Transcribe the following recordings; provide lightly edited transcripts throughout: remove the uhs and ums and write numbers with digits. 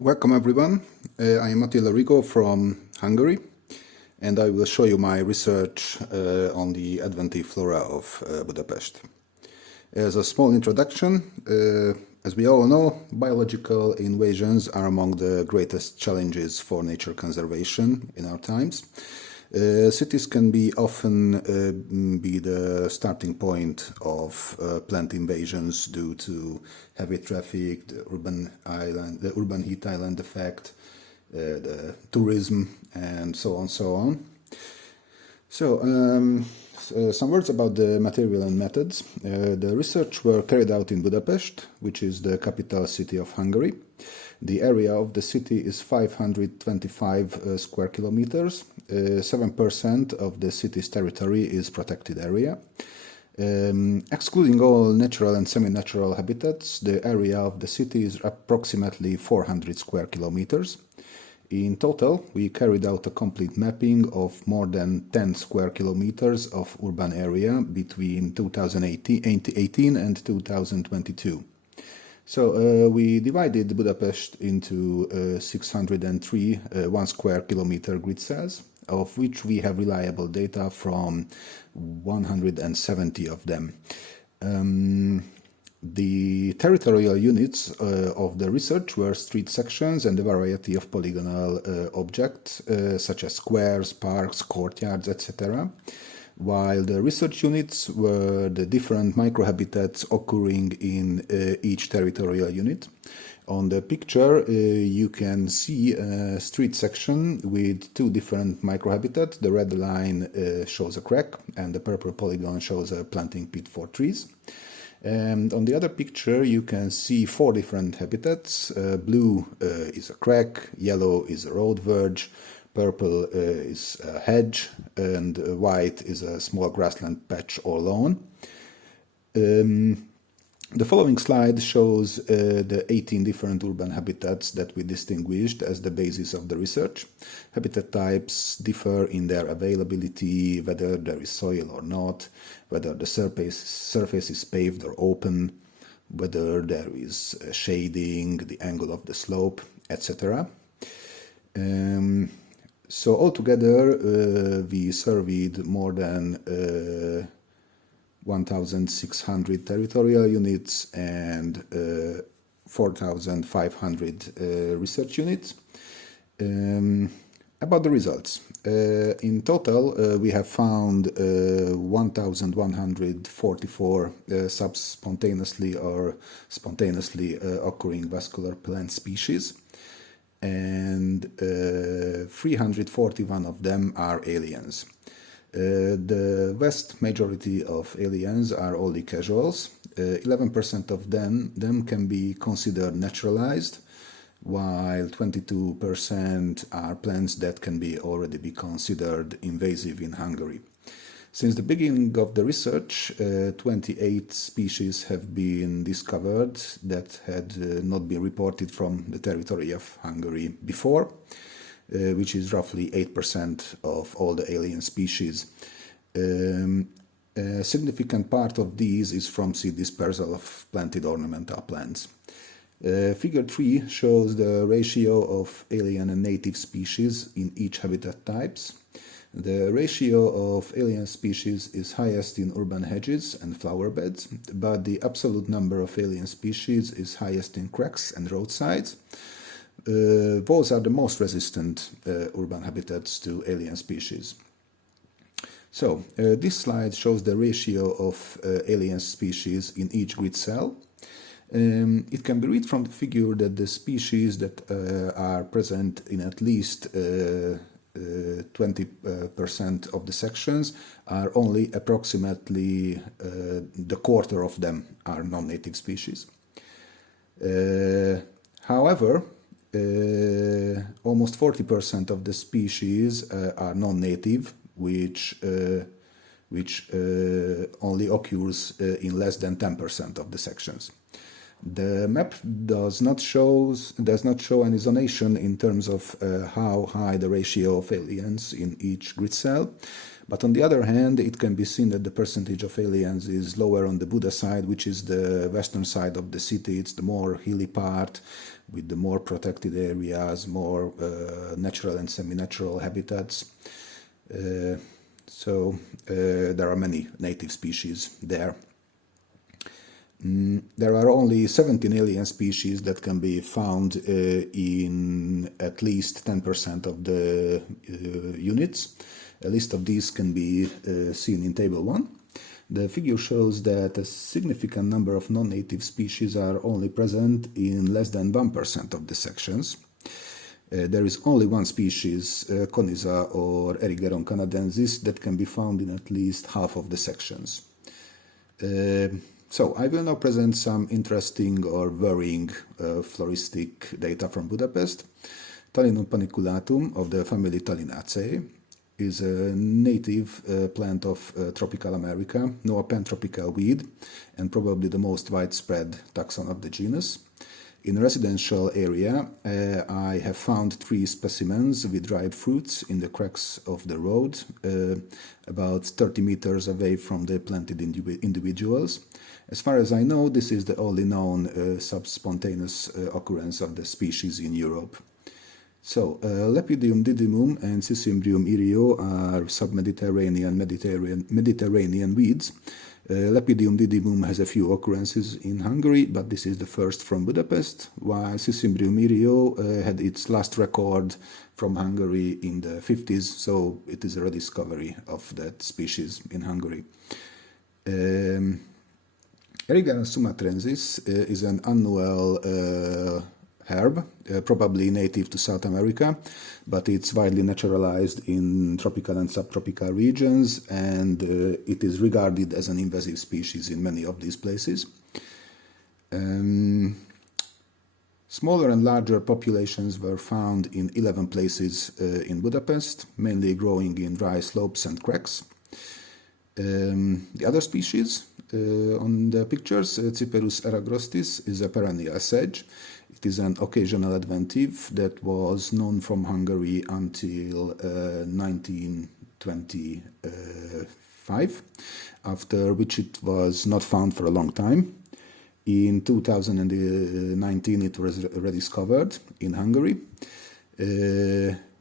Welcome everyone, I am Attila Rigó from Hungary, and I will show you my research on the 𝗕𝗹𝗃𝗃 flora of Budapest. As a small introduction, as we all know, biological invasions are among the greatest challenges for nature conservation in our times. Cities can often be the starting point of plant invasions due to heavy traffic, the urban heat island effect, the tourism, and so on. So, some words about the material and methods. The research were carried out in Budapest, which is the capital city of Hungary. The area of the city is 525 square kilometers. 7% of the city's territory is protected area. Excluding all natural and semi-natural habitats, the area of the city is approximately 400 square kilometers. In total, we carried out a complete mapping of more than 10 square kilometers of urban area between 2018 and 2022. So we divided Budapest into 603 1 square kilometer grid cells, of which we have reliable data from 170 of them. The territorial units of the research were street sections and a variety of polygonal objects, such as squares, parks, courtyards, etc., while the research units were the different microhabitats occurring in each territorial unit. On the picture, you can see a street section with two different microhabitats. The red line shows a crack, and the purple polygon shows a planting pit for trees. And on the other picture, you can see four different habitats. Blue is a crack, yellow is a road verge, purple is a hedge, and white is a small grassland patch or lawn. The following slide shows the 18 different urban habitats that we distinguished as the basis of the research. Habitat types differ in their availability, whether there is soil or not, whether the surface is paved or open, whether there is shading, the angle of the slope, etc. So altogether, we surveyed more than 1,600 territorial units and 4,500 research units. About the results. In total, we have found 1,144 spontaneously or spontaneously occurring vascular plant species, and 341 of them are aliens. The vast majority of aliens are only casuals. 11% of them can be considered naturalized, while 22% are plants that can already be considered invasive in Hungary. Since the beginning of the research, 28 species have been discovered that had not been reported from the territory of Hungary before, which is roughly 8% of all the alien species. A significant part of these is from seed dispersal of planted ornamental plants. Figure 3 shows the ratio of alien and native species in each habitat types. The ratio of alien species is highest in urban hedges and flower beds, but the absolute number of alien species is highest in cracks and roadsides. Those are the most resistant urban habitats to alien species. So, this slide shows the ratio of alien species in each grid cell. It can be read from the figure that the species that are present in at least 20% of the sections are only approximately the quarter of them are non-native species. However, almost 40% of the species are non-native, which only occurs in less than 10% of the sections. The map does not show any zonation in terms of how high the ratio of aliens in each grid cell, But on the other hand, it can be seen that the percentage of aliens is lower on the Buda side, which is the western side of the city. It's the more hilly part with the more protected areas, more natural and semi-natural habitats. So there are many native species there. There are only 17 alien species that can be found in at least 10% of the units. A list of these can be seen in Table 1. The figure shows that a significant number of non-native species are only present in less than 1% of the sections. There is only one species, 𝗕𝗂𝗱𝗃𝗲 or Erigeron canadensis, that can be found in at least half of the sections. So I will now present some interesting or worrying floristic data from Budapest. 𝗕𝗂𝗱𝗃𝗁 paniculum of the family 𝗕𝗂𝗱naceae is a native plant of tropical America, now a pantropical weed, and probably the most widespread taxon of the genus. In a residential area, I have found 3 specimens with dried fruits in the cracks of the road, about 30 meters away from the planted individuals. As far as I know, this is the only known subspontaneous occurrence of the species in Europe. So, Lepidium didymum and Cicimbrium irio are sub-Mediterranean Mediterranean weeds. Lepidium didymum has a few occurrences in Hungary, but this is the first from Budapest, while Cicimbrium irio had its last record from Hungary in the 50s, so it is a rediscovery of that species in Hungary. Erigeron sumatrensis is an annual herb, probably native to South America, but it's widely naturalized in tropical and subtropical regions, and it is regarded as an invasive species in many of these places. Smaller and larger populations were found in 11 places in Budapest, mainly growing in dry slopes and cracks. The other species on the pictures, Cyperus eragrostis, is a perennial sedge. It is an occasional adventive that was known from Hungary until 1925, after which it was not found for a long time. In 2019 it was rediscovered in Hungary,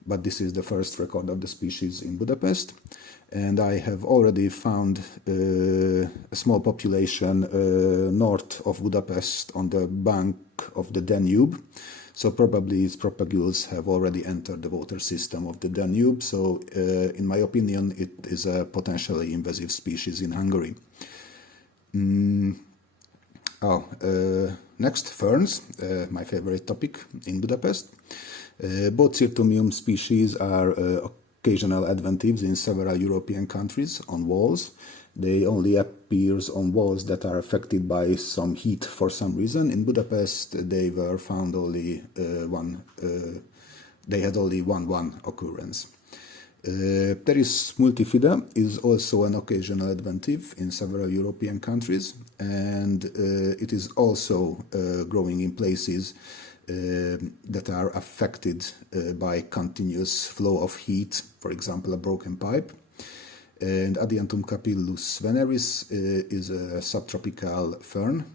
but this is the first record of the species in Budapest. And I have already found a small population north of Budapest on the bank of the Danube. So probably its propagules have already entered the water system of the Danube. So in my opinion, it is a potentially invasive species in Hungary. Next, ferns, my favorite topic in Budapest. Both Cirtumium species are occasional adventives in several European countries on walls. They only appear on walls that are affected by some heat for some reason. In Budapest, they were found only they had only one occurrence. Pteris multifida is also an occasional adventive in several European countries, and it is also growing in places that are affected by continuous flow of heat, for example, a broken pipe. And Adiantum capillus veneris is a subtropical fern,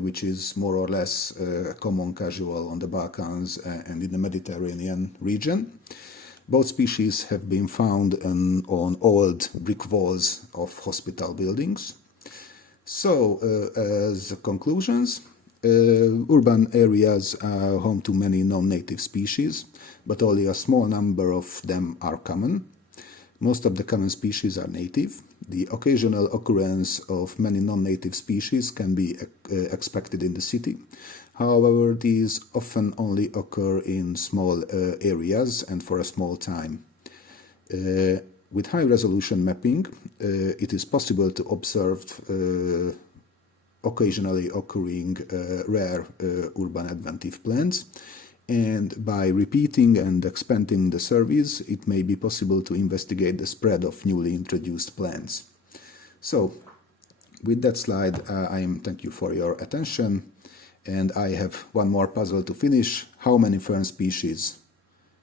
which is more or less common casual on the Balkans and in the Mediterranean region. Both species have been found on old brick walls of hospital buildings. So, as conclusions, urban areas are home to many non-native species, but only a small number of them are common. Most of the common species are native. The occasional occurrence of many non-native species can be expected in the city. However, these often only occur in small areas and for a small time. With high-resolution mapping, it is possible to observe occasionally occurring rare urban adventive plants, and by repeating and expanding the surveys, it may be possible to investigate the spread of newly introduced plants. So, with that slide, thank you for your attention, and I have one more puzzle to finish. How many fern species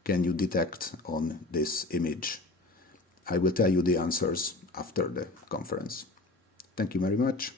can you detect on this image? I will tell you the answers after the conference. Thank you very much.